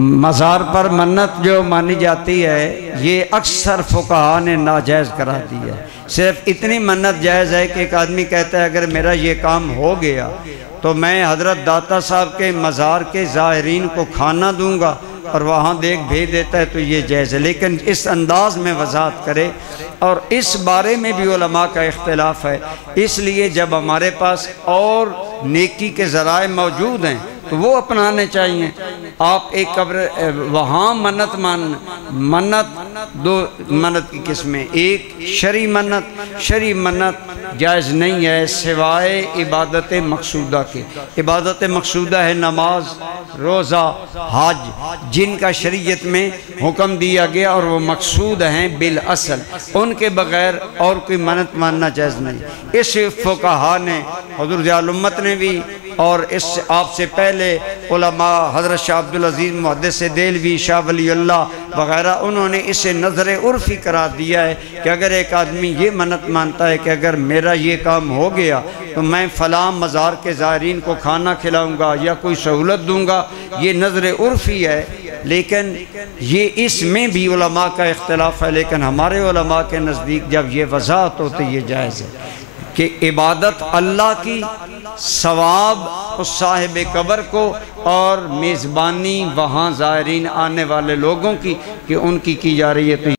مزار پر منت جو مانی جاتی ہے یہ اکثر فقہا نے ناجائز کرا دی ہے۔ صرف اتنی منت جائز ہے کہ ایک آدمی کہتا ہے اگر میرا یہ کام ہو گیا تو میں حضرت داتا صاحب کے مزار کے زائرین کو کھانا دوں گا، اور وہاں دیکھ بھیج دیتا ہے تو یہ جائز ہے، لیکن اس انداز میں وضاحت کرے۔ اور اس بارے میں بھی علماء کا اختلاف ہے، اس لیے جب ہمارے پاس اور نیکی کے ذرائع موجود ہیں تو وہ اپنانے چاہیے۔ آپ ایک قبر وہاں منت دو منت کی قسمیں، ایک شرعی منت جائز نہیں ہے سوائے عبادت مقصودہ کے۔ عبادت مقصودہ ہے نماز، روزہ، حج، جن کا شریعت میں حکم دیا گیا اور وہ مقصود ہیں بالاصل، ان کے بغیر اور کوئی منت ماننا جائز نہیں۔ اس فقہا نے، حضور ضیاء الامت نے بھی، اور اس آپ سے پہلے علماء حضرت شاہ عبدالعزیز محدث دہلوی، شاہ ولی اللہ وغیرہ، انہوں نے اسے نظر عرفی قرار دیا ہے کہ اگر ایک آدمی یہ منت مانتا ہے کہ اگر میرا یہ کام ہو گیا تو میں فلاں مزار کے زائرین کو کھانا کھلاؤں گا یا کوئی سہولت دوں گا، یہ نظر عرفی ہے، لیکن یہ اس میں بھی علماء کا اختلاف ہے۔ لیکن ہمارے علماء کے نزدیک جب یہ وضاحت ہوتی یہ جائز ہے کہ عبادت اللہ کی، ثواب اس صاحب قبر کو، اور میزبانی وہاں زائرین آنے والے لوگوں کی کہ ان کی جا رہی ہے۔ تو